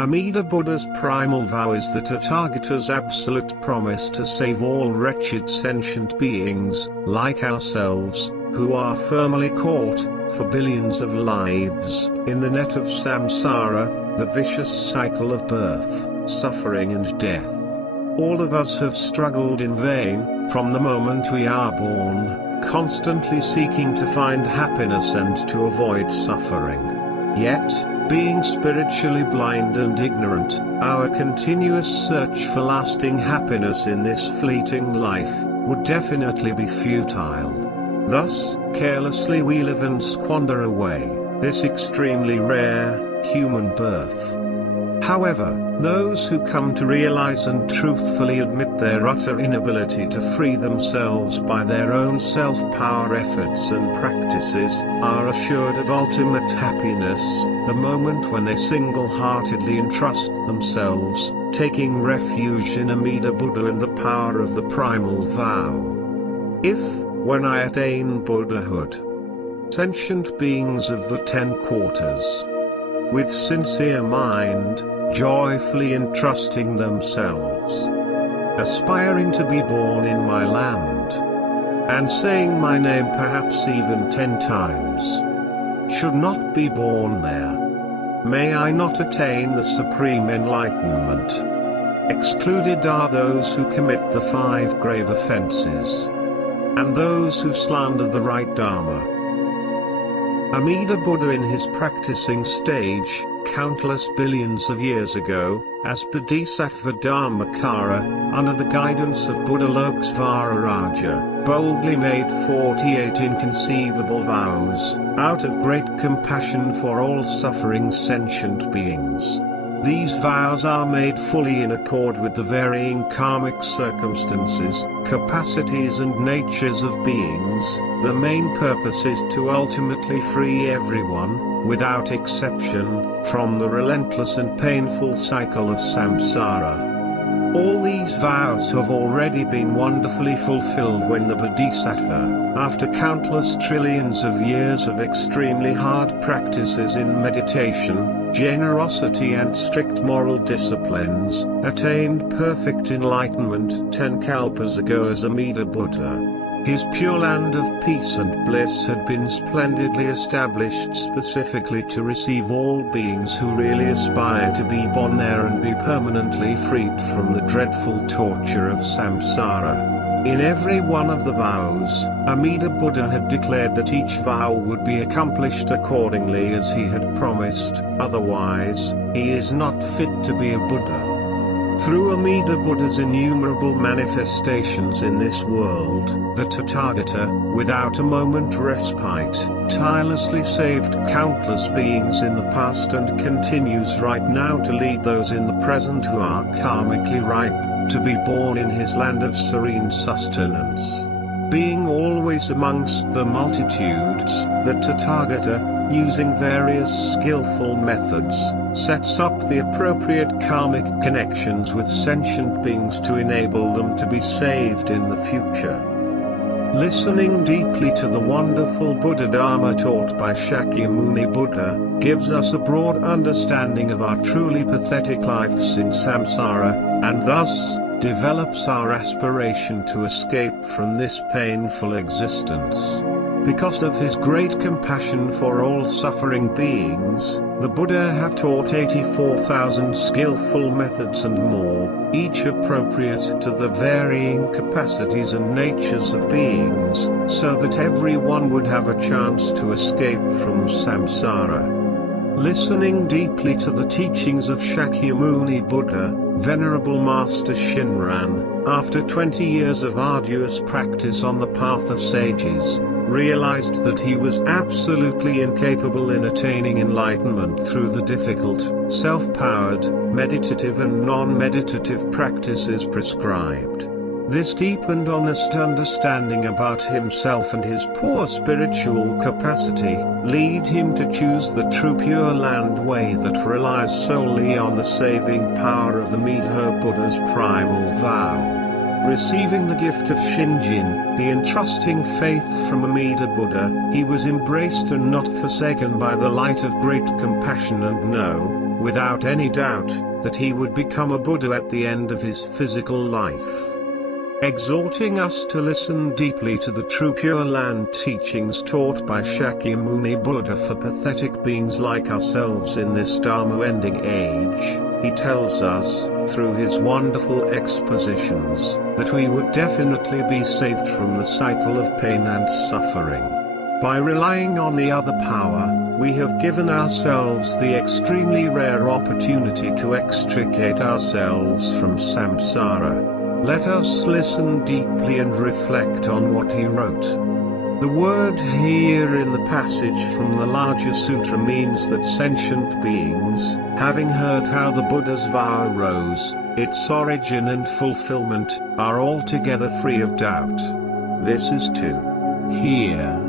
Amida Buddha's primal vow is the Tathagata's absolute promise to save all wretched sentient beings, like ourselves, who are firmly caught, for billions of lives, in the net of samsara, the vicious cycle of birth, suffering and death. All of us have struggled in vain, from the moment we are born, constantly seeking to find happiness and to avoid suffering. Yet, being spiritually blind and ignorant, our continuous search for lasting happiness in this fleeting life would definitely be futile. Thus, carelessly we live and squander away this extremely rare human birth. However, those who come to realize and truthfully admit their utter inability to free themselves by their own self-power efforts and practices, are assured of ultimate happiness, the moment when they single-heartedly entrust themselves, taking refuge in Amida Buddha and the power of the Primal Vow. If, when I attain Buddhahood, sentient beings of the 10 quarters, with sincere mind, joyfully entrusting themselves, aspiring to be born in my land, and saying my name perhaps even 10 times, should not be born there, may I not attain the supreme enlightenment. Excluded are those who commit the 5 grave offenses, and those who slander the right Dharma. Amida Buddha in his practicing stage, countless billions of years ago, as Bodhisattva Dharmakara, under the guidance of Buddha Lokasvara, boldly made 48 inconceivable vows, out of great compassion for all suffering sentient beings. These vows are made fully in accord with the varying karmic circumstances, capacities and natures of beings. The main purpose is to ultimately free everyone, without exception, from the relentless and painful cycle of samsara. All these vows have already been wonderfully fulfilled when the Bodhisattva, after countless trillions of years of extremely hard practices in meditation, generosity and strict moral disciplines, attained perfect enlightenment 10 kalpas ago as Amida Buddha. His pure land of peace and bliss had been splendidly established specifically to receive all beings who really aspire to be born there and be permanently freed from the dreadful torture of samsara. In every one of the vows, Amida Buddha had declared that each vow would be accomplished accordingly as he had promised, otherwise, he is not fit to be a Buddha. Through Amida Buddha's innumerable manifestations in this world, the Tathagata, without a moment respite, tirelessly saved countless beings in the past and continues right now to lead those in the present who are karmically ripe, to be born in his land of serene sustenance. Being always amongst the multitudes, the Tathagata, using various skillful methods, sets up the appropriate karmic connections with sentient beings to enable them to be saved in the future. Listening deeply to the wonderful Buddha Dharma taught by Shakyamuni Buddha, gives us a broad understanding of our truly pathetic lives in samsara, and thus, develops our aspiration to escape from this painful existence. Because of his great compassion for all suffering beings, the Buddha have taught 84,000 skillful methods and more, each appropriate to the varying capacities and natures of beings, so that everyone would have a chance to escape from samsara. Listening deeply to the teachings of Shakyamuni Buddha, Venerable Master Shinran, after 20 years of arduous practice on the path of sages, realized that he was absolutely incapable in attaining enlightenment through the difficult, self-powered, meditative and non-meditative practices prescribed. This deep and honest understanding about himself and his poor spiritual capacity, lead him to choose the true Pure Land way that relies solely on the saving power of Amida Buddha's primal vow. Receiving the gift of Shinjin, the entrusting faith from Amida Buddha, he was embraced and not forsaken by the light of great compassion and without any doubt, that he would become a Buddha at the end of his physical life. Exhorting us to listen deeply to the true Pure Land teachings taught by Shakyamuni Buddha for pathetic beings like ourselves in this Dharma-ending age, he tells us, through his wonderful expositions, that we would definitely be saved from the cycle of pain and suffering. By relying on the other power, we have given ourselves the extremely rare opportunity to extricate ourselves from samsara. Let us listen deeply and reflect on what he wrote. The word here in the passage from the larger sutra means that sentient beings, having heard how the Buddha's vow arose, its origin and fulfillment, are altogether free of doubt. This is to hear.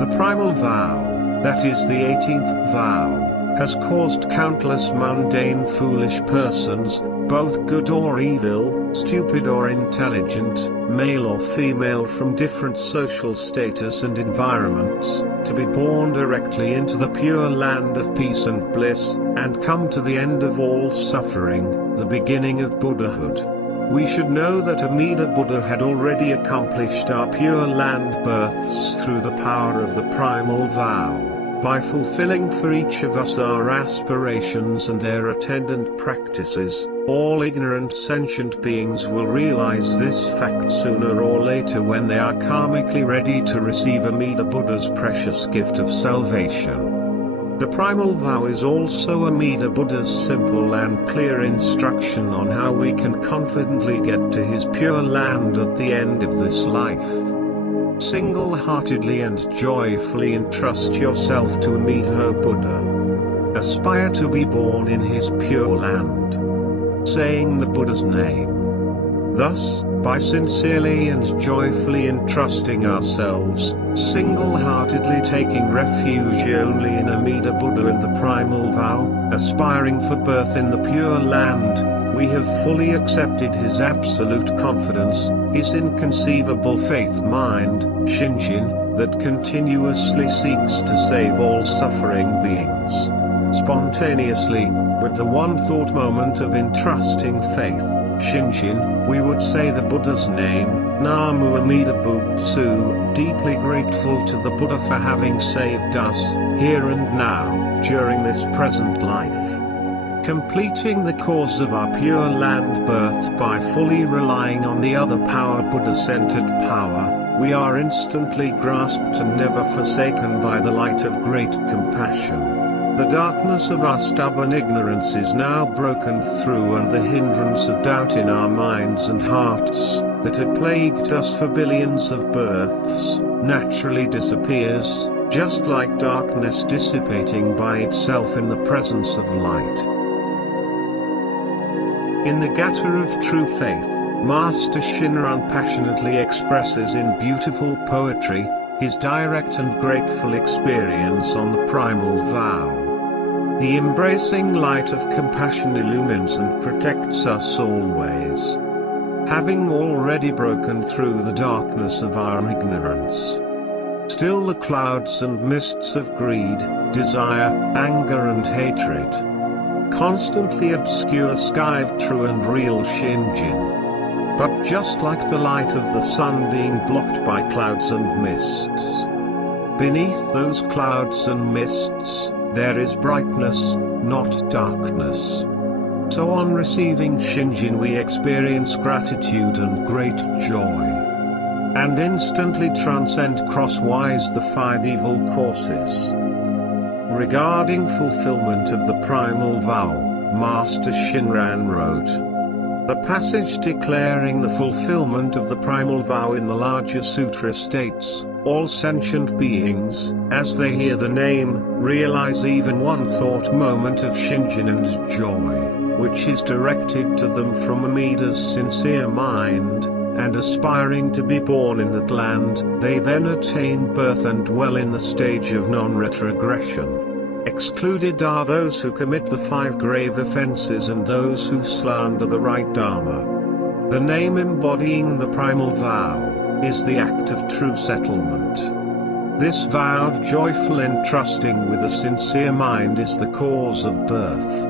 The primal vow, that is the 18th vow, has caused countless mundane foolish persons, both good or evil, stupid or intelligent, male or female from different social status and environments, to be born directly into the pure land of peace and bliss, and come to the end of all suffering, the beginning of Buddhahood. We should know that Amida Buddha had already accomplished our pure land births through the power of the primal vow. By fulfilling for each of us our aspirations and their attendant practices, all ignorant sentient beings will realize this fact sooner or later when they are karmically ready to receive Amida Buddha's precious gift of salvation. The primal vow is also Amida Buddha's simple and clear instruction on how we can confidently get to his pure land at the end of this life. Single-heartedly and joyfully entrust yourself to Amida Buddha. Aspire to be born in his pure land, saying the Buddha's name. Thus, by sincerely and joyfully entrusting ourselves, single-heartedly taking refuge only in Amida Buddha and the primal vow, aspiring for birth in the pure land, we have fully accepted his absolute confidence, his inconceivable faith mind, Shinjin, that continuously seeks to save all suffering beings. Spontaneously, with the one thought moment of entrusting faith, Shinjin, we would say the Buddha's name, Namo Amida Butsu, deeply grateful to the Buddha for having saved us, here and now, during this present life. Completing the cause of our pure land birth by fully relying on the other power, Buddha-centered power, we are instantly grasped and never forsaken by the light of great compassion. The darkness of our stubborn ignorance is now broken through, and the hindrance of doubt in our minds and hearts, that had plagued us for billions of births, naturally disappears, just like darkness dissipating by itself in the presence of light. In the Gatter of True Faith, Master Shinran passionately expresses in beautiful poetry, his direct and grateful experience on the primal vow. The embracing light of compassion illumines and protects us always. Having already broken through the darkness of our ignorance, still the clouds and mists of greed, desire, anger and hatred constantly obscure the sky of true and real Shinjin. But just like the light of the sun being blocked by clouds and mists, beneath those clouds and mists, there is brightness, not darkness. So on receiving Shinjin we experience gratitude and great joy, and instantly transcend crosswise the 5 evil courses. Regarding fulfillment of the primal vow, Master Shinran wrote, the passage declaring the fulfillment of the primal vow in the larger sutra states, all sentient beings, as they hear the name, realize even one thought moment of Shinjin and joy, which is directed to them from Amida's sincere mind, and aspiring to be born in that land, they then attain birth and dwell in the stage of non-retrogression. Excluded are those who commit the 5 grave offenses and those who slander the right Dharma. The name embodying the primal vow is the act of true settlement. This vow of joyful entrusting with a sincere mind is the cause of birth.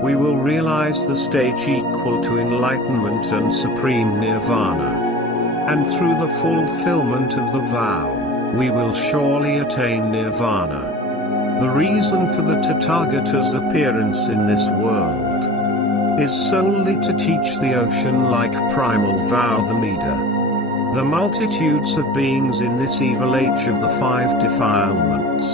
We will realize the stage equal to enlightenment and supreme nirvana. And through the fulfillment of the vow, we will surely attain nirvana. The reason for the Tathagata's appearance in this world is solely to teach the ocean-like primal vow of Amida. The multitudes of beings in this evil age of the 5 defilements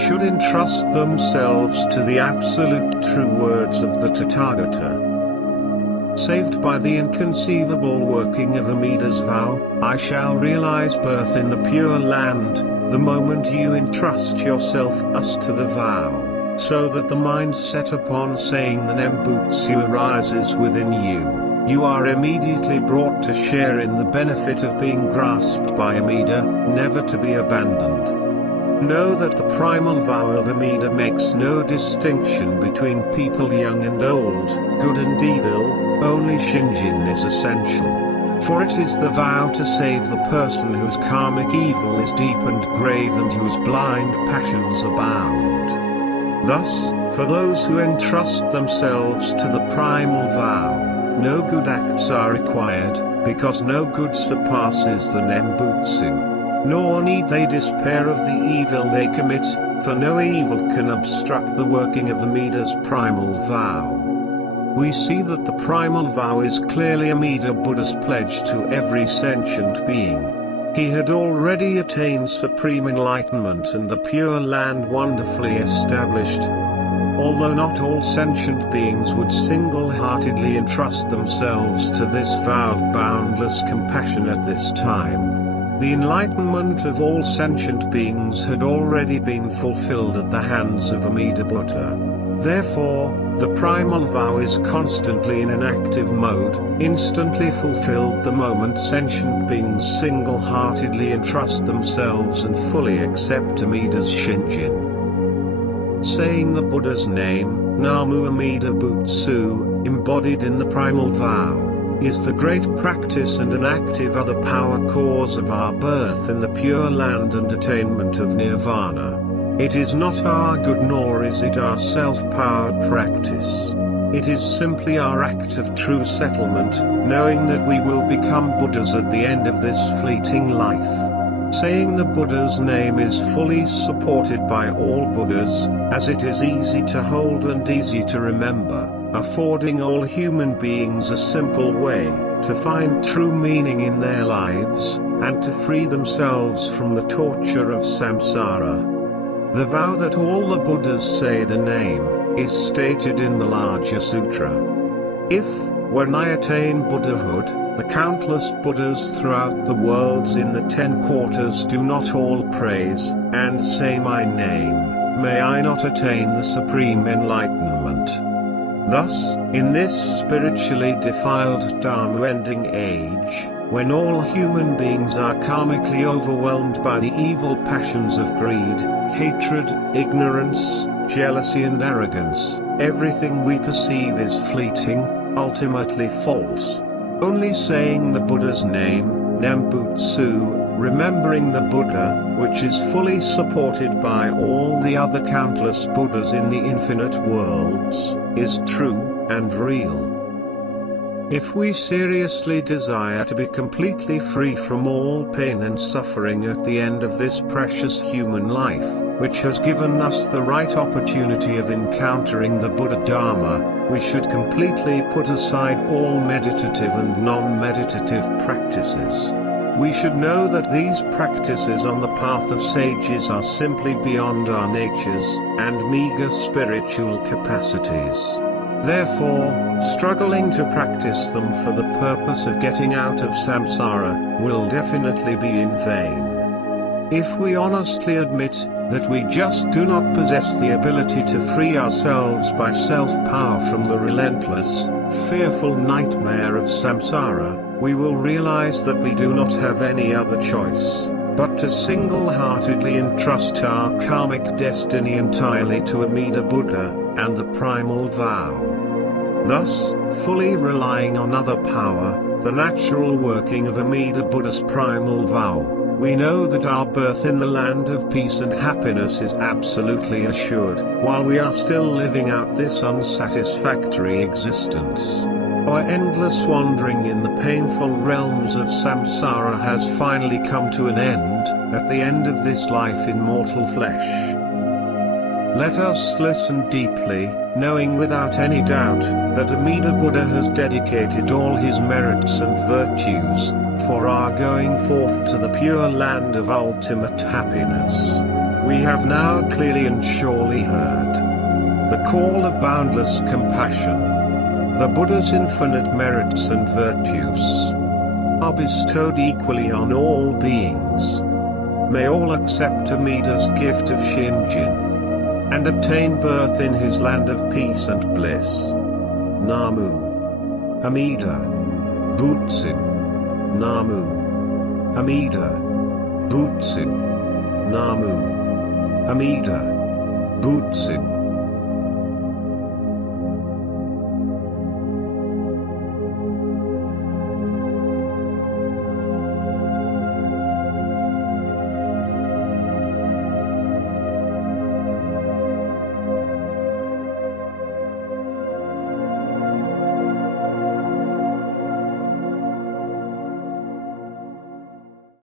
should entrust themselves to the absolute true words of the Tathagata. Saved by the inconceivable working of Amida's vow, I shall realize birth in the Pure Land, the moment you entrust yourself thus to the vow, so that the mind set upon saying the Nembutsu arises within you. You are immediately brought to share in the benefit of being grasped by Amida, never to be abandoned. Know that the primal vow of Amida makes no distinction between people young and old, good and evil, only Shinjin is essential. For it is the vow to save the person whose karmic evil is deep and grave and whose blind passions abound. Thus, for those who entrust themselves to the primal vow, no good acts are required, because no good surpasses the Nembutsu. Nor need they despair of the evil they commit, for no evil can obstruct the working of Amida's primal vow. We see that the primal vow is clearly Amida Buddha's pledge to every sentient being. He had already attained supreme enlightenment and the Pure Land wonderfully established. Although not all sentient beings would single-heartedly entrust themselves to this vow of boundless compassion at this time, the enlightenment of all sentient beings had already been fulfilled at the hands of Amida Buddha. Therefore, the primal vow is constantly in an active mode, instantly fulfilled the moment sentient beings single-heartedly entrust themselves and fully accept Amida's Shinjin. Saying the Buddha's name, Namo Amida Butsu, embodied in the primal vow, is the great practice and an active other power cause of our birth in the Pure Land and attainment of nirvana. It is not our good nor is it our self-powered practice. It is simply our act of true settlement, knowing that we will become Buddhas at the end of this fleeting life. Saying the Buddha's name is fully supported by all Buddhas, as it is easy to hold and easy to remember, affording all human beings a simple way to find true meaning in their lives, and to free themselves from the torture of samsara. The vow that all the Buddhas say the name, is stated in the larger sutra. If, when I attain Buddhahood, the countless Buddhas throughout the worlds in the 10 quarters do not all praise, and say my name, may I not attain the supreme enlightenment. Thus, in this spiritually defiled Dharma-ending age, when all human beings are karmically overwhelmed by the evil passions of greed, hatred, ignorance, jealousy and arrogance, everything we perceive is fleeting, ultimately false. Only saying the Buddha's name, Nembutsu, remembering the Buddha, which is fully supported by all the other countless Buddhas in the infinite worlds, is true and real. If we seriously desire to be completely free from all pain and suffering at the end of this precious human life, which has given us the right opportunity of encountering the Buddha Dharma, we should completely put aside all meditative and non-meditative practices. We should know that these practices on the path of sages are simply beyond our natures and meager spiritual capacities. Therefore, struggling to practice them for the purpose of getting out of samsara will definitely be in vain. If we honestly admit that we just do not possess the ability to free ourselves by self-power from the relentless, fearful nightmare of samsara, we will realize that we do not have any other choice but to single-heartedly entrust our karmic destiny entirely to Amida Buddha and the primal vow. Thus, fully relying on other power, the natural working of Amida Buddha's primal vow, We know that our birth in the land of peace and happiness is absolutely assured, while we are still living out this unsatisfactory existence. Our endless wandering in the painful realms of samsara has finally come to an end, at the end of this life in mortal flesh. Let us listen deeply, knowing without any doubt, that Amida Buddha has dedicated all his merits and virtues, for our going forth to the pure land of ultimate happiness. We have now clearly and surely heard the call of boundless compassion. The Buddha's infinite merits and virtues are bestowed equally on all beings. May all accept Amida's gift of Shinjin and obtain birth in his land of peace and bliss. Namo Amida Butsu. Namo Amida Butsu. Namo Amida Butsu.